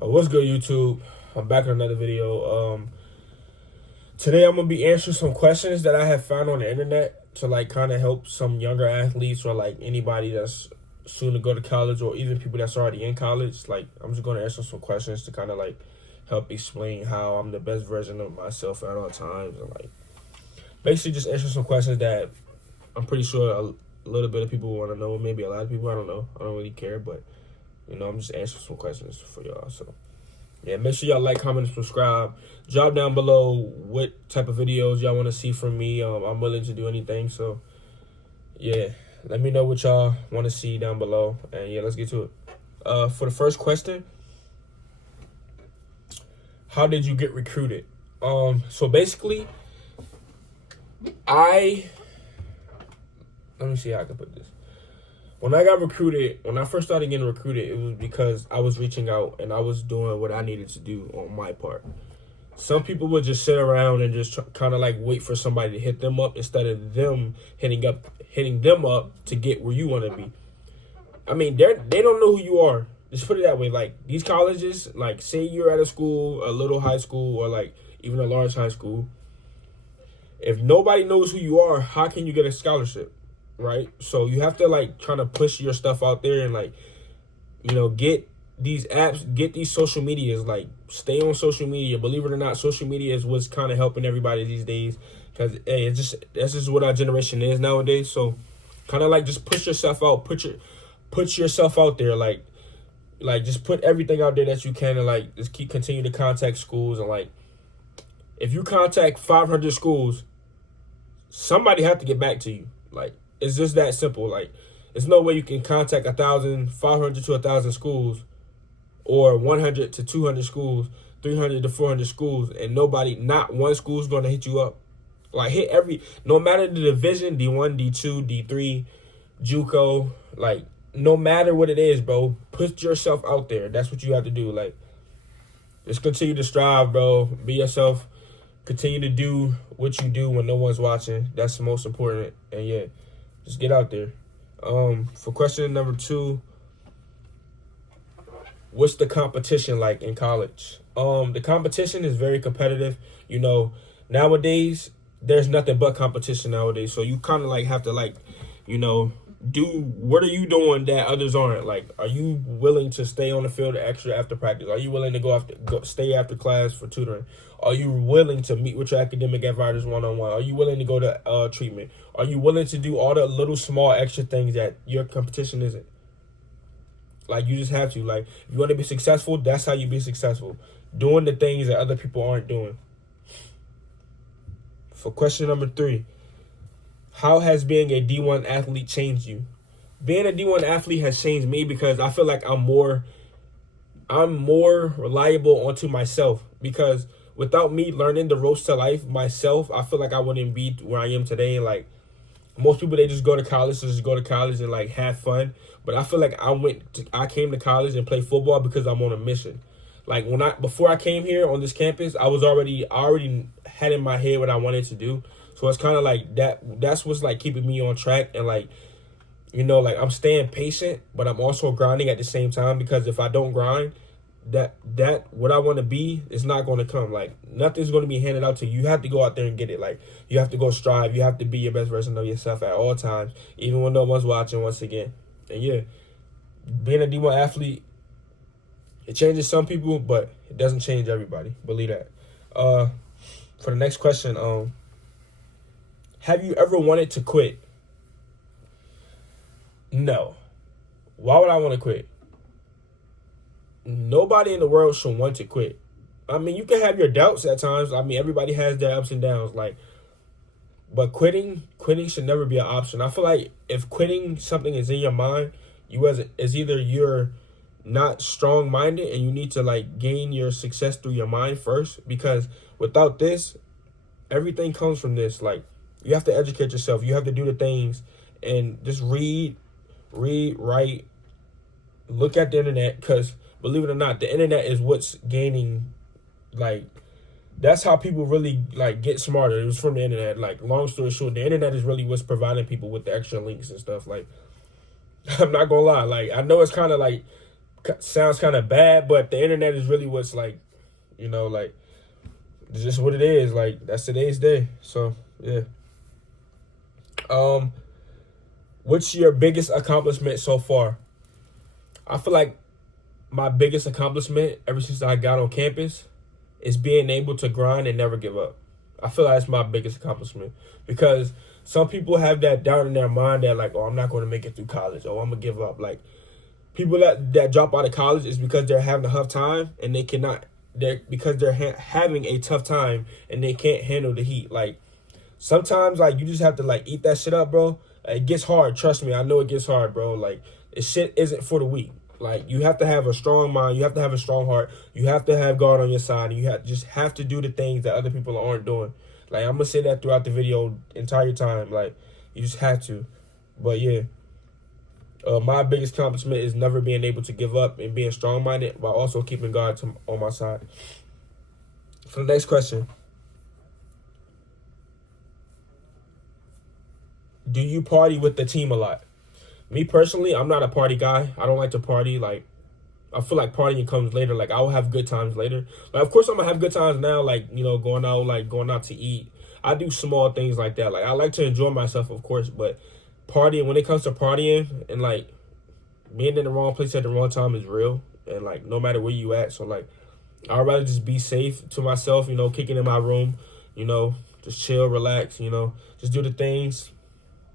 What's good, YouTube? I'm back with another video. Today I'm gonna be answering some questions that I have found on the internet to like kind of help some younger athletes or like anybody that's soon to go to college or even people that's already in college. Like I'm just gonna answer some questions to kind of like help explain how I'm the best version of myself at all times and like basically just answer some questions that I'm pretty sure a little bit of people want to know, maybe a lot of people. I don't know. I don't really care, but I'm just answering some questions for y'all. So, yeah, make sure y'all like, comment, and subscribe. Drop down below what type of videos y'all want to see from me. I'm willing to do anything. So, yeah, let me know what y'all want to see down below. And, yeah, let's get to it. For the first question, how did you get recruited? So, basically, let me see how I can put this. When I got recruited, when I first started getting recruited, it was because I was reaching out and I was doing what I needed to do on my part. Some people would just sit around and just kind of like wait for somebody to hit them up instead of them hitting them up to get where you want to be. I mean, they don't know who you are. Just put it that way. Like these colleges, like say you're at a school, a little high school, or like even a large high school. If nobody knows who you are, how can you get a scholarship? Right? So you have to like kind of push your stuff out there and like, get these apps, get these social medias, like stay on social media. Believe it or not, social media is what's kind of helping everybody these days because hey, that's just what our generation is nowadays. So kind of like just push yourself out, put yourself out there, like just put everything out there that you can and like just continue to contact schools and like if you contact 500 schools, somebody have to get back to you. Like it's just that simple. Like, there's no way you can contact 500 to 1,000 schools, or 100 to 200 schools, 300 to 400 schools, and not one school is going to hit you up. Like, no matter the division, D1, D2, D3, JUCO, like, no matter what it is, bro, put yourself out there. That's what you have to do. Like, just continue to strive, bro. Be yourself. Continue to do what you do when no one's watching. That's the most important. And yeah, just get out there. For question number 2, what's the competition like in college? The competition is very competitive. Nowadays, there's nothing but competition nowadays. So you kind of like have to like, do what are you doing that others aren't? Like, are you willing to stay on the field extra after practice? Are you willing to stay after class for tutoring? Are you willing to meet with your academic advisors one-on-one? Are you willing to go to treatment? Are you willing to do all the little small extra things that your competition isn't? Like, you just have to. Like, if you want to be successful, that's how you be successful. Doing the things that other people aren't doing. For question number 3, how has being a D1 athlete changed you? Being a D1 athlete has changed me because I feel like I'm more reliable onto myself, because without me learning the ropes to life myself, I feel like I wouldn't be where I am today. Like most people, they just go to college and like have fun. But I feel like I came to college and played football because I'm on a mission. Like before I came here on this campus, I already had in my head what I wanted to do. So it's kind of like that's what's like keeping me on track and like, like I'm staying patient, but I'm also grinding at the same time, because if I don't grind, that what I want to be is not going to come. Like nothing's going to be handed out to you. You have to go out there and get it. Like you have to go strive. You have to be your best version of yourself at all times, even when no one's watching. Once again, and yeah, being a D1 athlete, it changes some people, but it doesn't change everybody. Believe that. For the next question, have you ever wanted to quit? No. Why would I want to quit? Nobody in the world should want to quit. I mean, you can have your doubts at times. I mean, everybody has their ups and downs. Like, but quitting should never be an option. I feel like if quitting something is in your mind, it's either you're not strong-minded and you need to like gain your success through your mind first, because without this, everything comes from this. Like, you have to educate yourself. You have to do the things and just read, write, look at the internet, because believe it or not, the internet is what's gaining, like, that's how people really like get smarter. It was from the internet. Like, long story short, the internet is really what's providing people with the extra links and stuff. Like, I'm not gonna lie. Like, I know it's kind of like sounds kind of bad, but the internet is really what's like, like it's just what it is. Like that's today's day. So yeah. What's your biggest accomplishment so far? I feel like my biggest accomplishment ever since I got on campus is being able to grind and never give up. I feel like that's my biggest accomplishment because some people have that doubt in their mind that like, oh, I'm not going to make it through college. Oh, I'm gonna give up. Like people that drop out of college is because they're having a tough time and they cannot. Because they're having a tough time and they can't handle the heat. Like sometimes like you just have to like eat that shit up, bro. It gets hard. Trust me, I know it gets hard, bro. Like this shit isn't for the weak. Like you have to have a strong mind. You have to have a strong heart. You have to have God on your side. And you just have to do the things that other people aren't doing. Like I'm gonna say that throughout the video entire time. Like you just have to. But yeah. My biggest accomplishment is never being able to give up and being strong-minded while also keeping God on my side. So the next question. Do you party with the team a lot? Me personally, I'm not a party guy. I don't like to party. Like, I feel like partying comes later. Like, I will have good times later. Like, of course, I'm going to have good times now, like, going out to eat. I do small things like that. Like, I like to enjoy myself, of course, but partying, when it comes to partying and like being in the wrong place at the wrong time is real, and like no matter where you at. So like I'd rather just be safe to myself, kicking in my room, just chill, relax, just do the things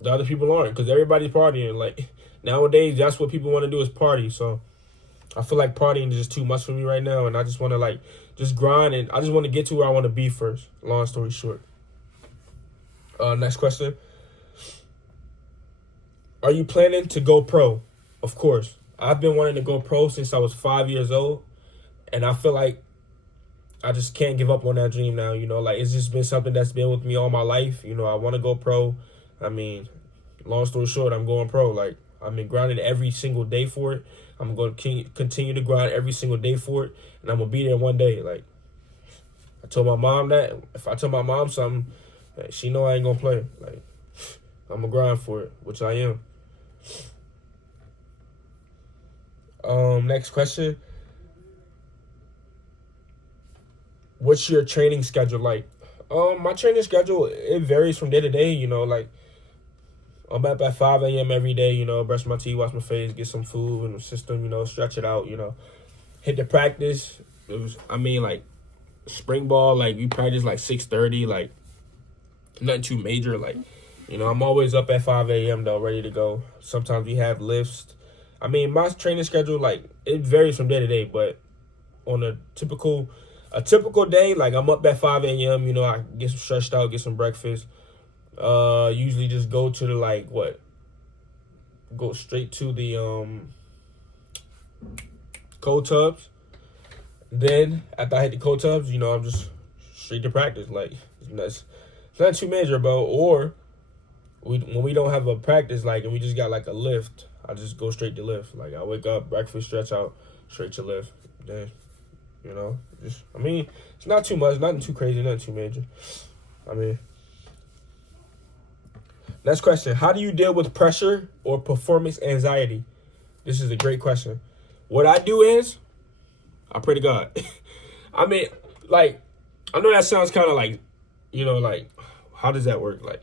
the other people aren't, because everybody's partying. Like nowadays that's what people want to do is party. So I feel like partying is just too much for me right now, and I just want to like just grind, and I just want to get to where I want to be first. Long story short. Next question. Are you planning to go pro? Of course. I've been wanting to go pro since I was 5 years old. And I feel like I just can't give up on that dream now. Like it's just been something that's been with me all my life. I want to go pro. I mean, long story short, I'm going pro. Like I've been grinding every single day for it. I'm going to continue to grind every single day for it. And I'm going to be there one day. Like I told my mom that. If I tell my mom something, she know I ain't going to play. Like I'm going to grind for it, which I am. Next question. What's your training schedule like? My training schedule, it varies from day to day, like I'm up at 5 a.m. every day, brush my teeth, wash my face, get some food in the system, stretch it out, hit the practice. Like spring ball, like we practice like 6:30, like nothing too major, like I'm always up at 5 a.m. though, ready to go. Sometimes we have lifts. My training schedule, like, it varies from day to day, but on a typical day, like, I'm up at 5 a.m., I get some stretched out, get some breakfast. Usually just go to the, go straight to the, cold tubs. Then, after I hit the cold tubs, I'm just straight to practice. Like, it's not too major, bro. Or, when we don't have a practice, like, and we just got, like, a lift, I just go straight to lift. Like I wake up, breakfast, stretch out, straight to lift. Then, it's not too much, nothing too crazy, nothing too major. Next question. How do you deal with pressure or performance anxiety? This is a great question. What I do is, I pray to God. I know that sounds kind of like, like, how does that work? Like,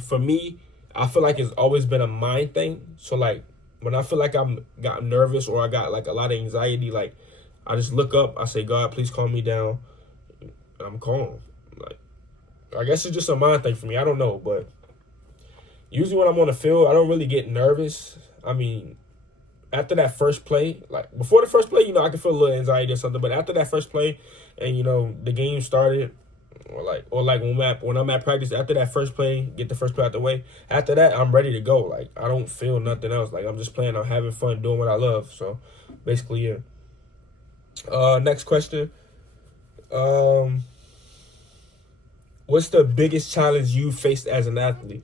for me, I feel like it's always been a mind thing. So like when I feel like I'm got nervous or I got like a lot of anxiety, like I just look up, I say, God, please calm me down. And I'm calm. Like I guess it's just a mind thing for me. I don't know, but usually when I'm on the field, I don't really get nervous. After that first play, like before the first play, I can feel a little anxiety or something. But after that first play and the game started, or like when I'm at practice, after that first play, get the first play out the way. After that, I'm ready to go. Like I don't feel nothing else. Like I'm just playing. I'm having fun doing what I love. So basically, yeah. Next question. What's the biggest challenge you faced as an athlete?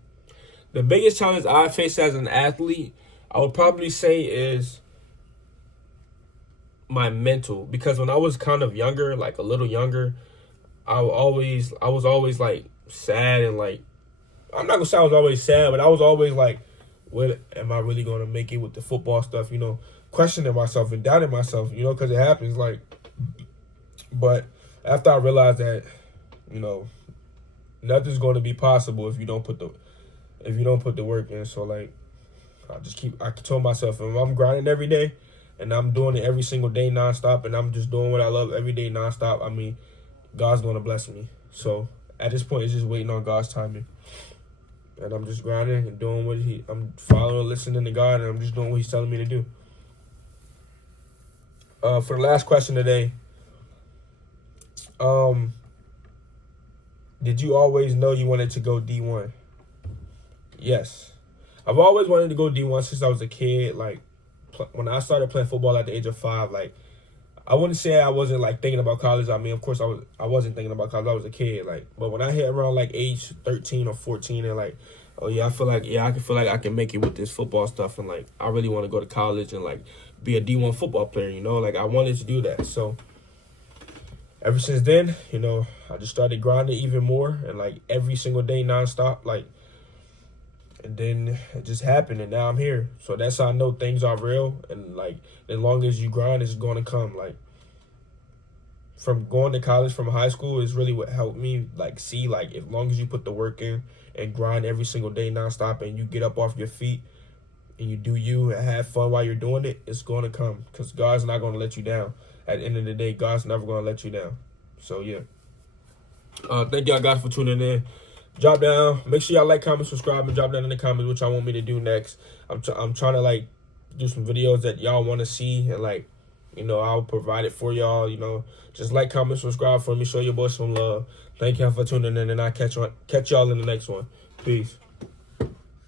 The biggest challenge I faced as an athlete, I would probably say, is my mental. Because when I was kind of younger, like a little younger, I was always like sad, and like I'm not gonna say I was always sad, but I was always like, when am I really gonna make it with the football stuff? questioning myself and doubting myself, you know, because it happens. Like, but after I realized that, you know, nothing's going to be possible if you don't put the work in. So like, I told myself, if I'm grinding every day and I'm doing it every single day nonstop, and I'm just doing what I love every day nonstop, I mean, God's going to bless me. So at this point, it's just waiting on God's timing. And I'm just grinding and doing I'm following, listening to God, and I'm just doing what he's telling me to do. For the last question today, did you always know you wanted to go D1? Yes. I've always wanted to go D1 since I was a kid. Like, when I started playing football at the age of 5, like, I wouldn't say I wasn't, like, thinking about college. I mean, of course, I wasn't thinking about college. I was a kid. Like, but when I hit around, like, age 13 or 14 and, like, oh, yeah, I feel like I can make it with this football stuff. And, like, I really want to go to college and, like, be a D1 football player, you know? Like, I wanted to do that. So ever since then, you know, I just started grinding even more and, like, every single day nonstop, like, and then it just happened, and now I'm here. So that's how I know things are real, and, like, as long as you grind, it's going to come. Like, from going to college from high school is really what helped me, like, see, like, as long as you put the work in and grind every single day nonstop and you get up off your feet and you do you and have fun while you're doing it, it's going to come, because God's not going to let you down. At the end of the day, God's never going to let you down. So, yeah. Thank y'all guys for tuning in. Drop down. Make sure y'all like, comment, subscribe, and drop down in the comments what y'all want me to do next. I'm trying to, like, do some videos that y'all want to see, and, like, you know, I'll provide it for y'all. You know, just like, comment, subscribe for me. Show your boy some love. Thank y'all for tuning in, and I'll catch y'all in the next one. Peace.